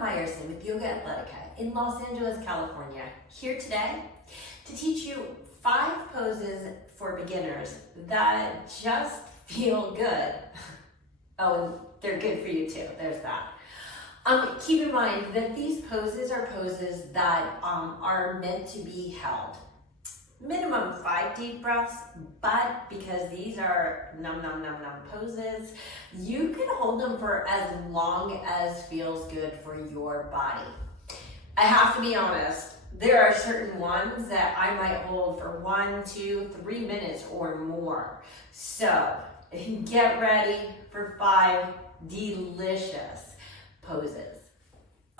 Shana Meyerson with YOGAthletica in Los Angeles, California, here today to teach you 5 poses for beginners that just feel good. Oh, and they're good for you too, there's that. Keep in mind that these poses are poses that are meant to be held. Minimum 5 deep breaths, but because these are num poses, you can hold them for as long as feels good for your body. I have to be honest, there are certain ones that I might hold for 1, 2, 3 minutes or more. So get ready for 5 delicious poses.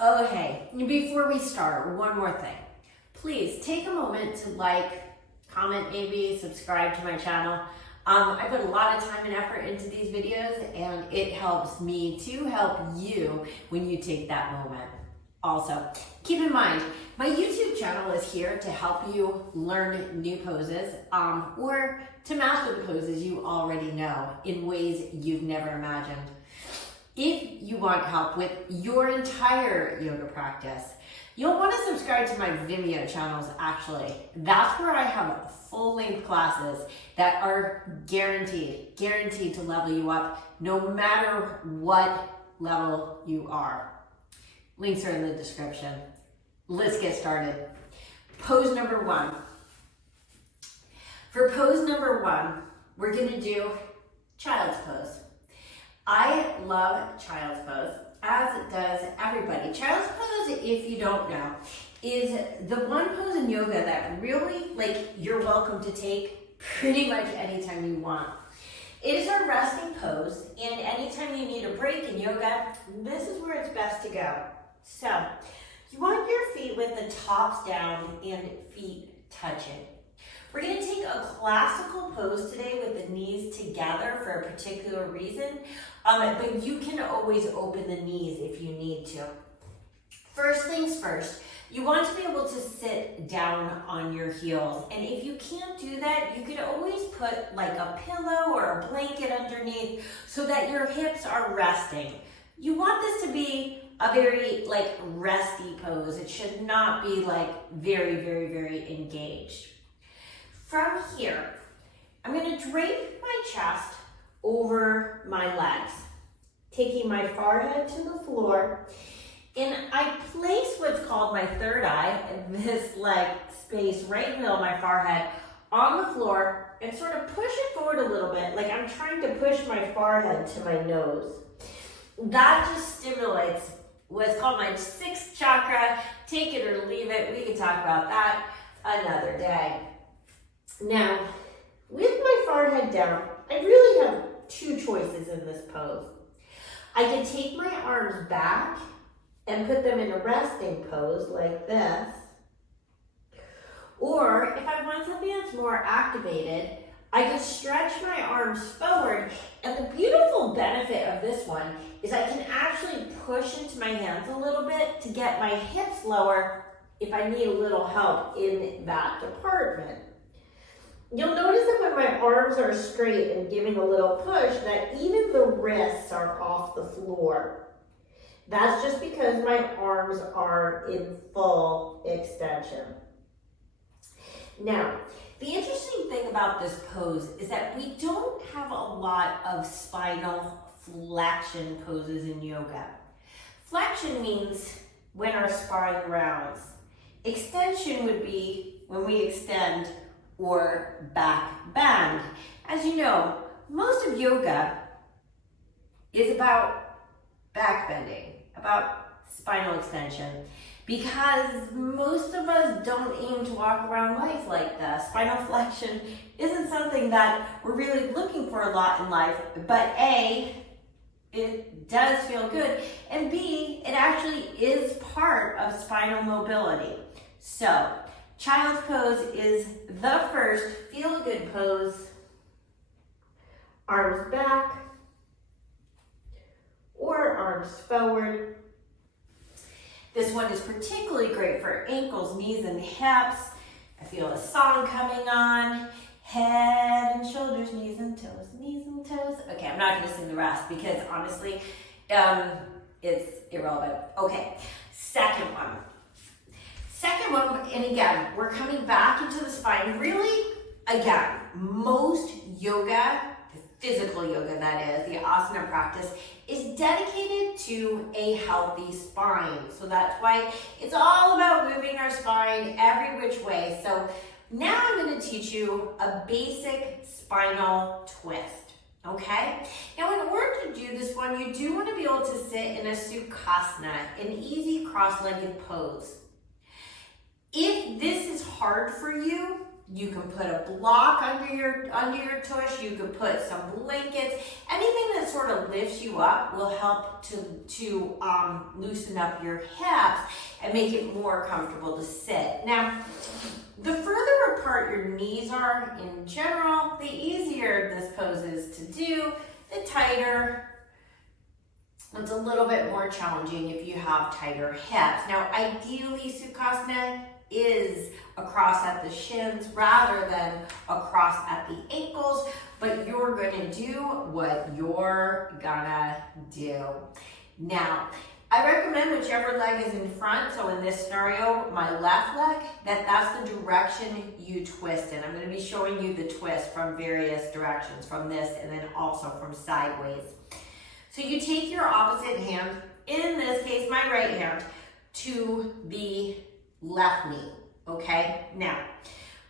Okay, before we start, one more thing. Please take a moment to like, comment maybe, subscribe to my channel. I put a lot of time and effort into these videos and it helps me to help you when you take that moment. Also, keep in mind, my YouTube channel is here to help you learn new poses or to master the poses you already know in ways you've never imagined. If you want help with your entire yoga practice, you'll want to subscribe to my Venmo channels actually. That's where I have full-length classes that are guaranteed to level you up no matter what level you are. Links are in the description. Let's get started. Pose number 1. For pose number 1, we're gonna do child's pose. I love child's pose, as does everybody. Child's pose, if you don't know, is the one pose in yoga that really, you're welcome to take pretty much anytime you want. It is our resting pose, and anytime you need a break in yoga, this is where it's best to go. So, you want your feet with the tops down and feet touching. We're going to take a classical pose today with the knees together for a particular reason, but you can always open the knees if you need to. First things first, you want to be able to sit down on your heels, and if you can't do that, you could always put like a pillow or a blanket underneath so that your hips are resting. You want this to be a very resty pose. It should not be very engaged. From here, I'm going to drape my chest over my legs, taking my forehead to the floor, and I place what's called my third eye, this space right in the middle of my forehead, on the floor, and sort of push it forward a little bit, like I'm trying to push my forehead to my nose. That just stimulates what's called my 6th chakra. Take it or leave it. We can talk about that another day. Now, with my forehead down, I really have 2 choices in this pose. I can take my arms back and put them in a resting pose like this. Or if I want something that's more activated, I can stretch my arms forward. And the beautiful benefit of this one is I can actually push into my hands a little bit to get my hips lower if I need a little help in that department. You'll notice that when my arms are straight and giving a little push, that even the wrists are off the floor. That's just because my arms are in full extension. Now, the interesting thing about this pose is that we don't have a lot of spinal flexion poses in yoga. Flexion means when our spine rounds. Extension would be when we extend or back bend. As you know, most of yoga is about back bending, about spinal extension, because most of us don't aim to walk around life like this. Spinal flexion isn't something that we're really looking for a lot in life, but A, it does feel good, and B, it actually is part of spinal mobility. So, child's pose is the first feel-good pose. Arms back or arms forward. This one is particularly great for ankles, knees, and hips. I feel a song coming on. Head and shoulders, knees and toes, knees and toes. Okay, I'm not going to sing the rest because honestly, it's irrelevant. Okay, second one. Second one, and again, we're coming back into the spine. Really, again, most yoga, physical yoga that is, the asana practice, is dedicated to a healthy spine. So that's why it's all about moving our spine every which way. So now I'm going to teach you a basic spinal twist, okay? Now in order to do this one, you do want to be able to sit in a Sukhasana, an easy cross-legged pose. If this is hard for you, you can put a block under your tush, you could put some blankets, anything that sort of lifts you up will help to loosen up your hips and make it more comfortable to sit. Now, the further apart your knees are in general, the easier this pose is to do, the tighter. It's a little bit more challenging if you have tighter hips. Now, ideally, Sukhasana is across at the shins rather than across at the ankles, but you're gonna do what you're gonna do. Now, I recommend whichever leg is in front, so in this scenario, my left leg, that's the direction you twist in. I'm gonna be showing you the twist from various directions, from this and then also from sideways. So you take your opposite hand, in this case, my right hand, to the left knee, okay? Now,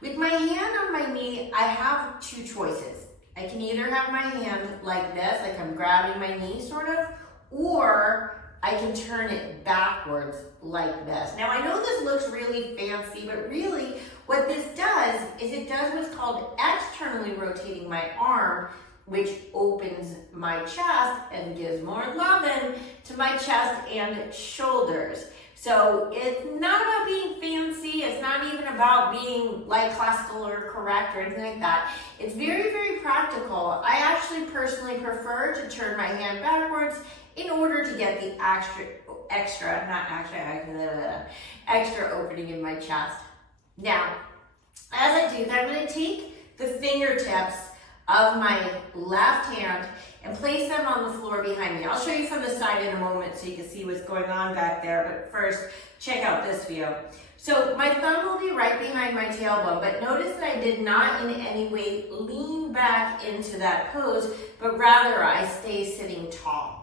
with my hand on my knee, I have two choices. I can either have my hand like this, like I'm grabbing my knee sort of, or I can turn it backwards like this. Now, I know this looks really fancy, but really what this does is it does what's called externally rotating my arm, which opens my chest and gives more loving to my chest and shoulders. So it's not about being fancy, it's not even about being like classical or correct or anything like that. It's very, very practical. I actually personally prefer to turn my hand backwards in order to get the extra opening in my chest. Now, as I do that, I'm going to take the fingertips of my left hand and place them on the floor behind me. I'll show you from the side in a moment so you can see what's going on back there, but first, check out this view. So my thumb will be right behind my tailbone, but notice that I did not in any way lean back into that pose, but rather I stay sitting tall.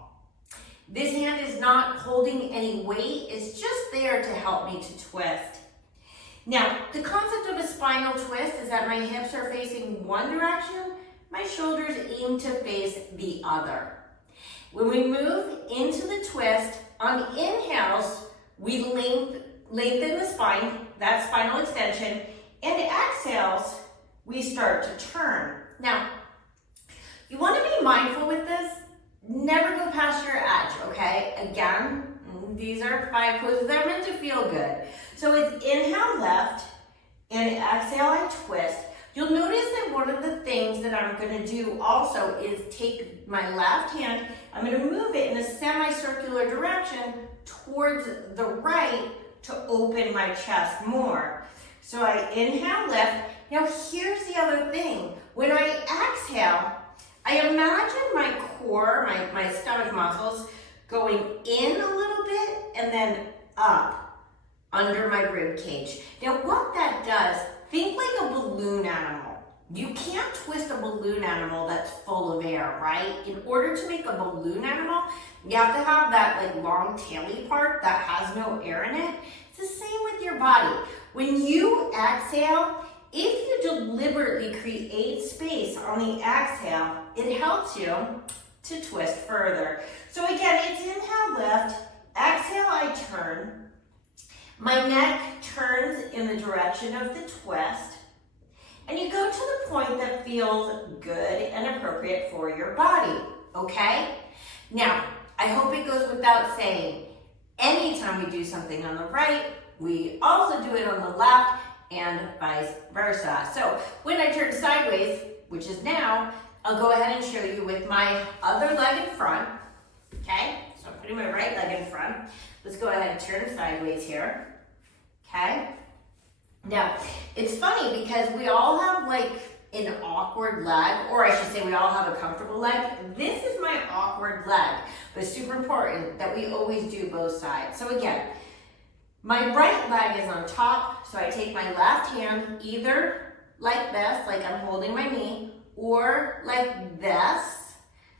This hand is not holding any weight, it's just there to help me to twist. Now, the concept of a spinal twist is that my hips are facing one direction, my shoulders aim to face the other. When we move into the twist, on inhales, we lengthen the spine, that's spinal extension, and exhales, we start to turn. Now, you want to be mindful with this, never go past your edge, okay? Again, these are 5 poses that are meant to feel good. So it's inhale left, and exhale I twist. You'll notice that one of the things that I'm going to do also is take my left hand, I'm going to move it in a semicircular direction towards the right to open my chest more. So I inhale, lift. Now here's the other thing. When I exhale, I imagine my core, my stomach muscles going in a little bit and then up under my rib cage. Now what that does, think like a balloon animal. You can't twist a balloon animal that's full of air, right? In order to make a balloon animal, you have to have that like long taily part that has no air in it. It's the same with your body. When you exhale, if you deliberately create space on the exhale, it helps you to twist further. So again, it's inhale, lift, exhale, I turn. My neck turns in the direction of the twist, and you go to the point that feels good and appropriate for your body, okay? Now, I hope it goes without saying, anytime we do something on the right, we also do it on the left, and vice versa. So when I turn sideways, which is now, I'll go ahead and show you with my other leg in front, okay? So I'm putting my right leg in front. Let's go ahead and turn sideways here, okay? Now, it's funny because we all have like an awkward leg, or I should say we all have a comfortable leg. This is my awkward leg, but it's super important that we always do both sides. So again, my right leg is on top, so I take my left hand either like this, like I'm holding my knee, or like this,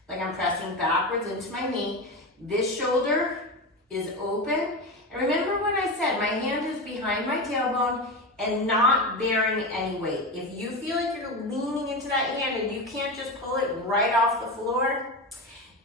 like I'm pressing backwards into my knee. This shoulder is open. And remember what I said, my hand is behind my tailbone and not bearing any weight. If you feel like you're leaning into that hand and you can't just pull it right off the floor,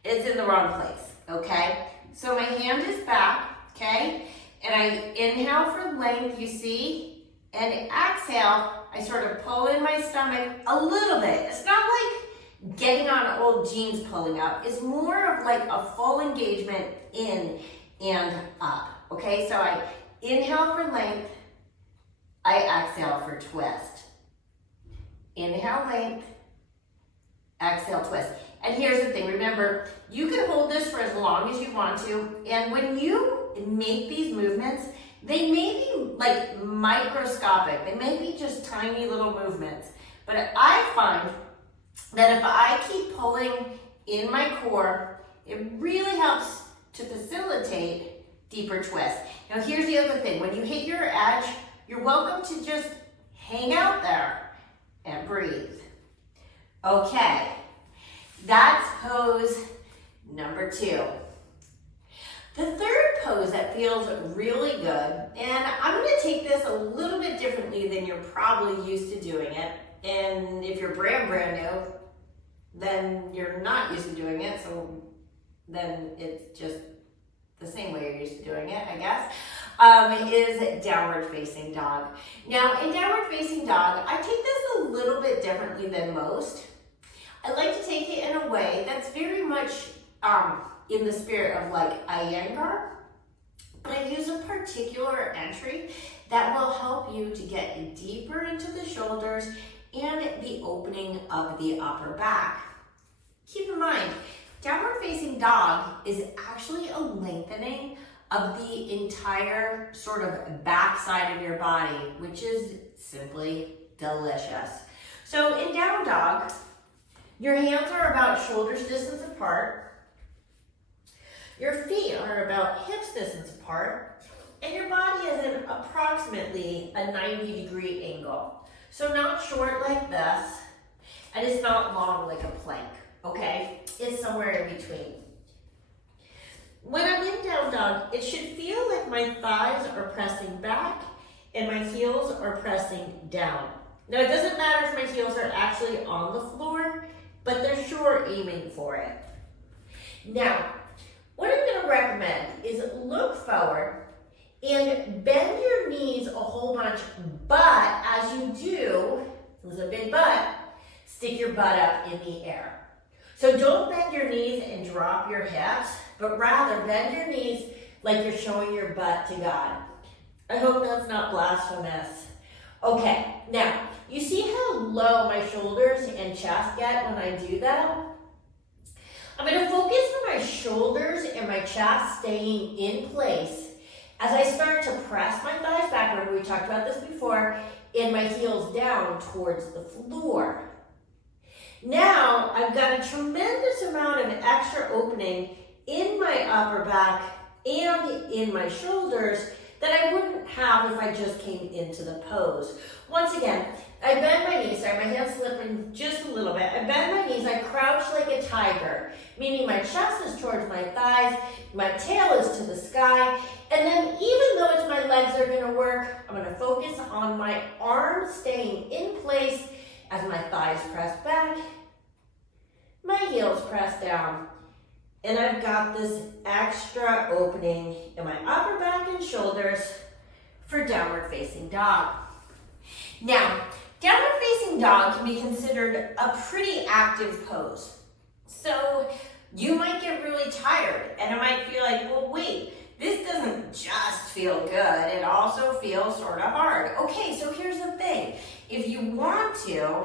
it's in the wrong place, okay? So my hand is back, okay? And I inhale for length, you see? And exhale, I sort of pull in my stomach a little bit. It's not like getting on old jeans pulling up. It's more of like a full engagement in and up, okay? So I inhale for length, I exhale for twist. Inhale, length, exhale, twist. And here's the thing, remember, you can hold this for as long as you want to, and when you make these movements, they may be like microscopic, they may be just tiny little movements, but I find that if I keep pulling in my core, it really helps to facilitate deeper twists. Now here's the other thing, when you hit your edge, you're welcome to just hang out there and breathe. Okay, that's pose number 2. The third pose that feels really good, and I'm gonna take this a little bit differently than you're probably used to doing it. And if you're brand new, then you're not used to doing it, so then it's just the same way you're used to doing it, I guess, is downward facing dog. Now, in downward facing dog, I take this a little bit differently than most. I like to take it in a way that's very much in the spirit of like Iyengar, but I use a particular entry that will help you to get deeper into the shoulders and the opening of the upper back. Keep in mind, downward facing dog is actually a lengthening of the entire sort of back side of your body, which is simply delicious. So in down dog, your hands are about shoulders distance apart. Your feet are about hips distance apart, and your body is in approximately a 90-degree angle. So not short like this, and it's not long like a plank, okay? It's somewhere in between. When I'm in down dog, it should feel like my thighs are pressing back and my heels are pressing down. Now it doesn't matter if my heels are actually on the floor, but they're sure aiming for it. Now, what I'm going to recommend is look forward and bend your knees a whole bunch, but as you do, there's a big but, stick your butt up in the air. So don't bend your knees and drop your hips, but rather bend your knees like you're showing your butt to God. I hope that's not blasphemous. Okay, now, you see how low my shoulders and chest get when I do that? I'm going to focus on my shoulders and my chest staying in place as I start to press my thighs backward. We talked about this before, and my heels down towards the floor. Now, I've got a tremendous amount of extra opening in my upper back and in my shoulders that I wouldn't have if I just came into the pose. Once again, I bend my knees, sorry, my hand's slipping just a little bit. I bend my knees, I crouch like a tiger, meaning my chest is towards my thighs, my tail is to the sky, and then even though it's my legs that are gonna work, I'm gonna focus on my arms staying in place as my thighs press back, my heels press down, and I've got this extra opening in my upper back and shoulders for downward facing dog. Now, downward facing dog can be considered a pretty active pose. So you might get really tired and it might feel like, well, wait, this doesn't just feel good, it also feels sort of hard. Okay, so here's the thing. If you want to,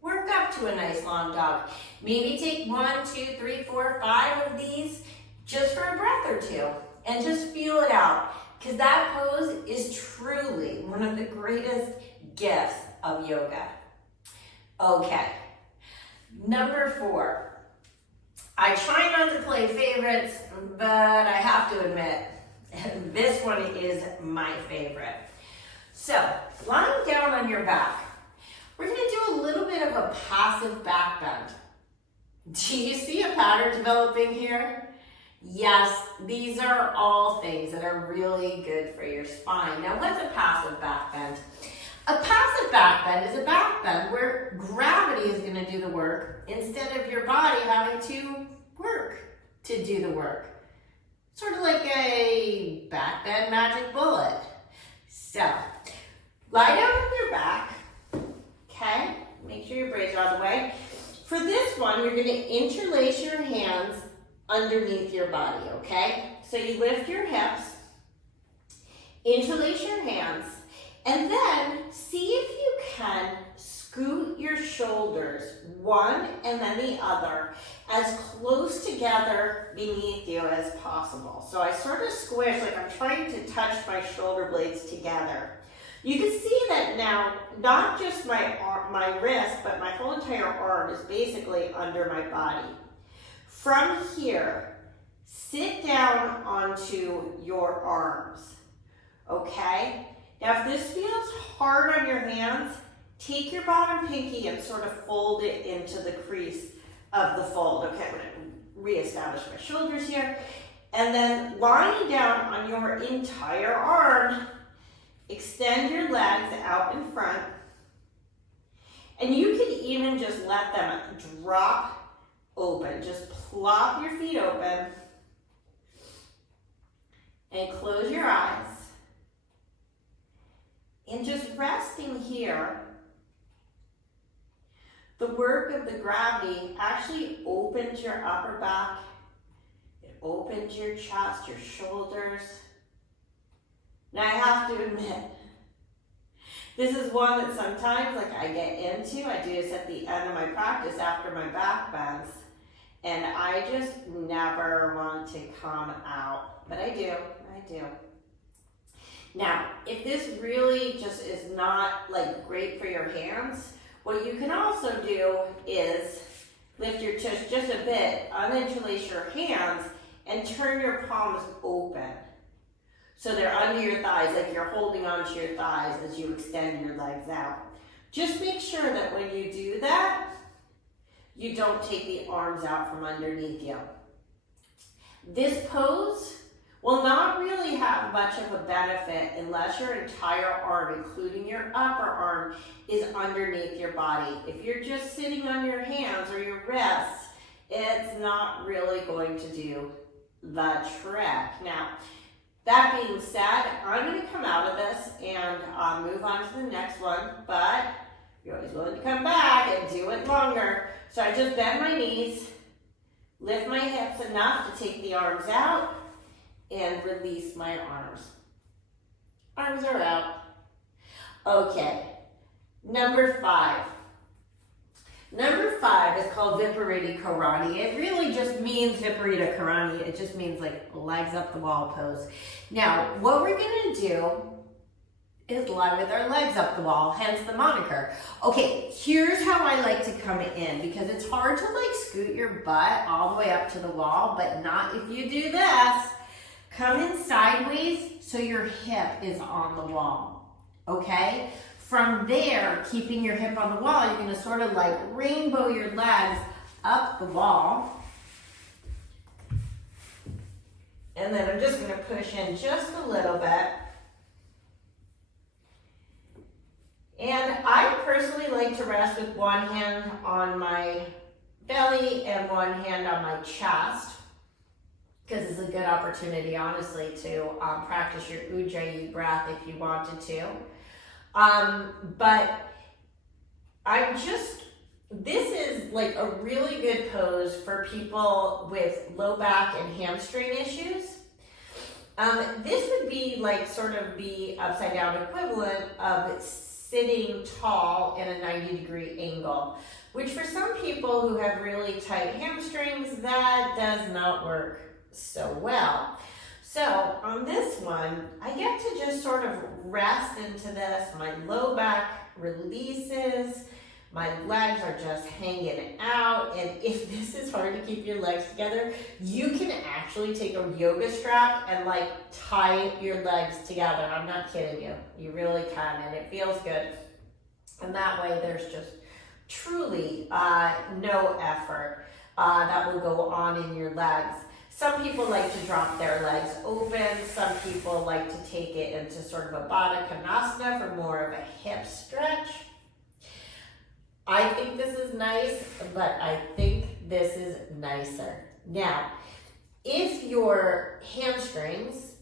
work up to a nice long dog. Maybe take 1, 2, 3, 4, 5 of these just for a breath or two and just feel it out, because that pose is truly one of the greatest gifts of yoga. Okay, number 4. I try not to play favorites, but I have to admit, this one is my favorite. So, lying down on your back, we're going to do a little bit of a passive back bend. Do you see a pattern developing here? Yes, these are all things that are really good for your spine. Now, what's a passive back bend? A passive back bend is a back bend where gravity is going to do the work instead of your body having to work to do the work. Sort of like a back bend magic bullet. So, lie down on your back, okay? Make sure your braids are out of the way. For this one, you're going to interlace your hands underneath your body, okay? So you lift your hips, interlace your hands, and then see if you can scoot your shoulders, one and then the other, as close together beneath you as possible. So I sort of squish, like I'm trying to touch my shoulder blades together. You can see that now, not just my wrist, but my whole entire arm is basically under my body. From here, sit down onto your arms, okay? Now, if this feels hard on your hands, take your bottom pinky and sort of fold it into the crease of the fold. Okay, I'm gonna reestablish my shoulders here. And then lying down on your entire arm, extend your legs out in front. And you can even just let them drop open. Just plop your feet open and close your eyes. And just resting here, the work of the gravity actually opens your upper back. It opens your chest, your shoulders. Now I have to admit, this is one that sometimes I get into. I do this at the end of my practice after my back bends. And I just never want to come out. But I do. Now, if this really just is not great for your hands, what you can also do is lift your chest just a bit, uninterlace your hands, and turn your palms open. So they're under your thighs, like you're holding onto your thighs as you extend your legs out. Just make sure that when you do that, you don't take the arms out from underneath you. This pose will not really have much of a benefit unless your entire arm, including your upper arm, is underneath your body. If you're just sitting on your hands or your wrists, it's not really going to do the trick. Now, that being said, I'm going to come out of this and move on to the next one, but you're always willing to come back and do it longer. So I just bend my knees, lift my hips enough to take the arms out, and release my arms. Arms are out. Okay, number 5. Number 5 is called Vieri Kanani. It really just means Vieri Kanani. It just means legs up the wall pose. Now, what we're gonna do is lie with our legs up the wall, hence the moniker. Okay, here's how I like to come in, because it's hard to scoot your butt all the way up to the wall, but not if you do this. Come in sideways so your hip is on the wall, okay? From there, keeping your hip on the wall, you're gonna sort of rainbow your legs up the wall. And then I'm just gonna push in just a little bit. And I personally like to rest with one hand on my belly and one hand on my chest, because it's a good opportunity, honestly, to practice your Ujjayi breath if you wanted to. But this is a really good pose for people with low back and hamstring issues. This would be sort of the upside down equivalent of sitting tall in a 90-degree angle, which for some people who have really tight hamstrings, that does not work so well. So on this one, I get to just sort of rest into this. My low back releases, My legs are just hanging out, and if this is hard to keep your legs together, you can actually take a yoga strap and like tie your legs together. I'm not kidding you. You really can, and it feels good. And that way there's just truly no effort that will go on in your legs. Some people like to drop their legs open. Some people like to take it into sort of a Baddha Konasana for more of a hip stretch. I think this is nice, but I think this is nicer. Now, if your hamstrings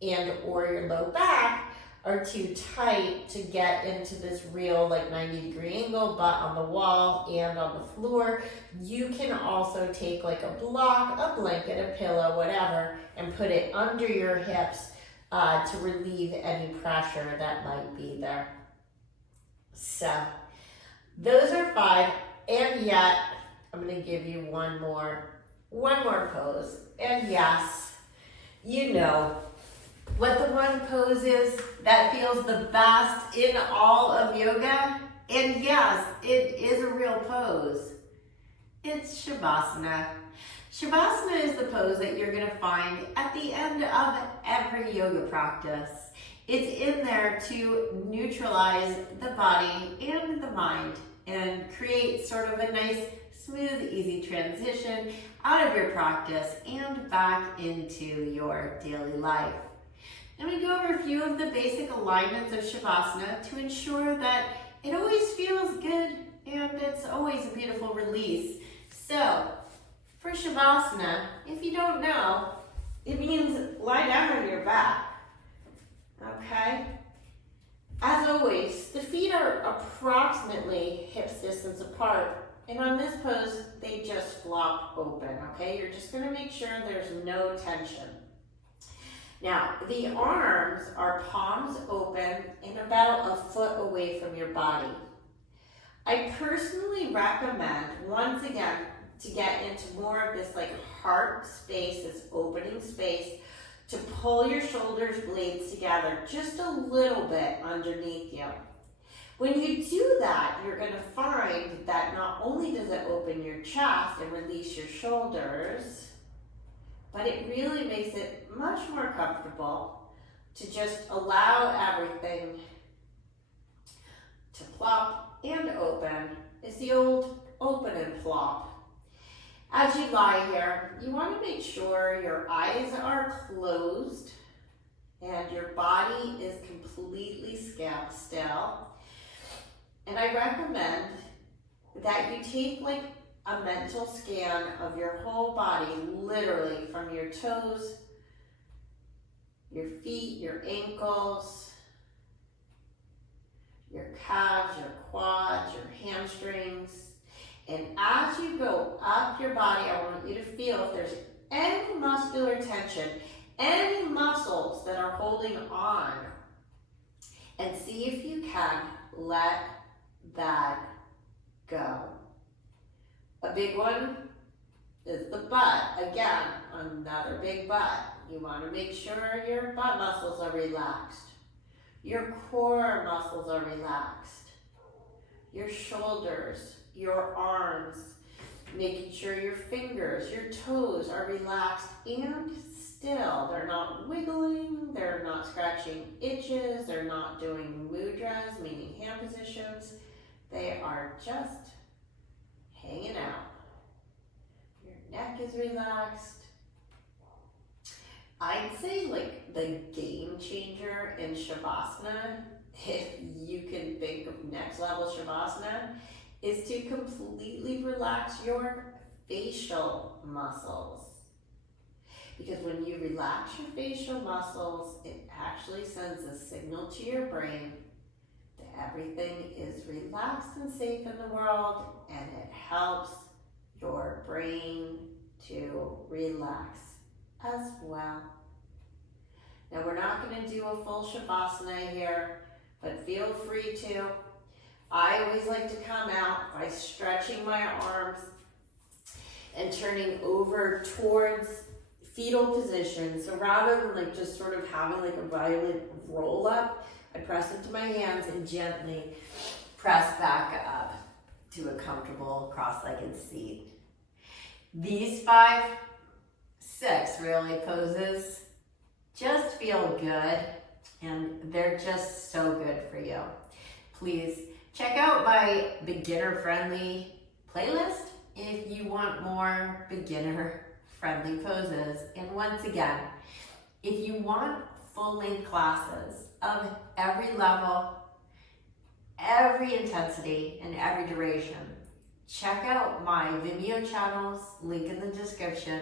and or your low back are too tight to get into this real like 90-degree angle, butt on the wall and on the floor, you can also take like a block, a blanket, a pillow, whatever, and put it under your hips to relieve any pressure that might be there. So those are 5, and yet I'm going to give you one more pose. And yes, you know what the one pose is that feels the best in all of yoga. And yes, it is a real pose. It's Shavasana. Shavasana is the pose that you're going to find at the end of every yoga practice. It's in there to neutralize the body and the mind and create sort of a nice, smooth, easy transition out of your practice and back into your daily life. I'm going to go over a few of the basic alignments of Shavasana to ensure that it always feels good and it's always a beautiful release. So, for Shavasana, if you don't know, it means lie down on your back. Okay? As always, the feet are approximately hips distance apart, and on this pose, they just flop open, okay? You're just gonna make sure there's no tension. Now, the arms are palms open and about a foot away from your body. I personally recommend, once again, to get into more of this like heart space, this opening space, to pull your shoulders blades together just a little bit underneath you. When you do that, you're going to find that not only does it open your chest and release your shoulders, but it really makes it much more comfortable to just allow everything to plop and open. It's the old open and plop. As you lie here, you want to make sure your eyes are closed and your body is completely still. And I recommend that you take like a mental scan of your whole body, literally from your toes, your feet, your ankles, your calves, your quads, your hamstrings. And as you go up your body, I want you to feel if there's any muscular tension, any muscles that are holding on, and see if you can let that go. A big one is the butt. Again, another big butt. You want to make sure your butt muscles are relaxed. Your core muscles are relaxed. Your shoulders, your arms, making sure your fingers, your toes are relaxed and still. They're not wiggling, they're not scratching itches, they're not doing mudras, meaning hand positions. They are just hanging out. Your neck is relaxed. I'd say like the game changer in Shavasana, if you can think of next level Shavasana, is to completely relax your facial muscles. Because when you relax your facial muscles, it actually sends a signal to your brain that everything is relaxed and safe in the world, and it helps your brain to relax as well. Now we're not going to do a full Shavasana here, but feel free to. I always like to come out by stretching my arms and turning over towards fetal position. So rather than like just sort of having like a violent roll up, I press into my hands and gently press back up to a comfortable cross-legged seat. These 5, 6 really poses just feel good, and they're just so good for you. Please check out my beginner-friendly playlist if you want more beginner-friendly poses. And once again, if you want full-length classes of every level, every intensity, and every duration, check out my Vimeo channels, link in the description,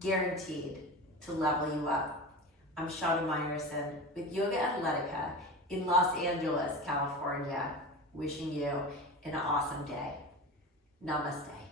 guaranteed to level you up. I'm Shana Meyerson with YOGAthletica in Los Angeles, California, wishing you an awesome day. Namaste.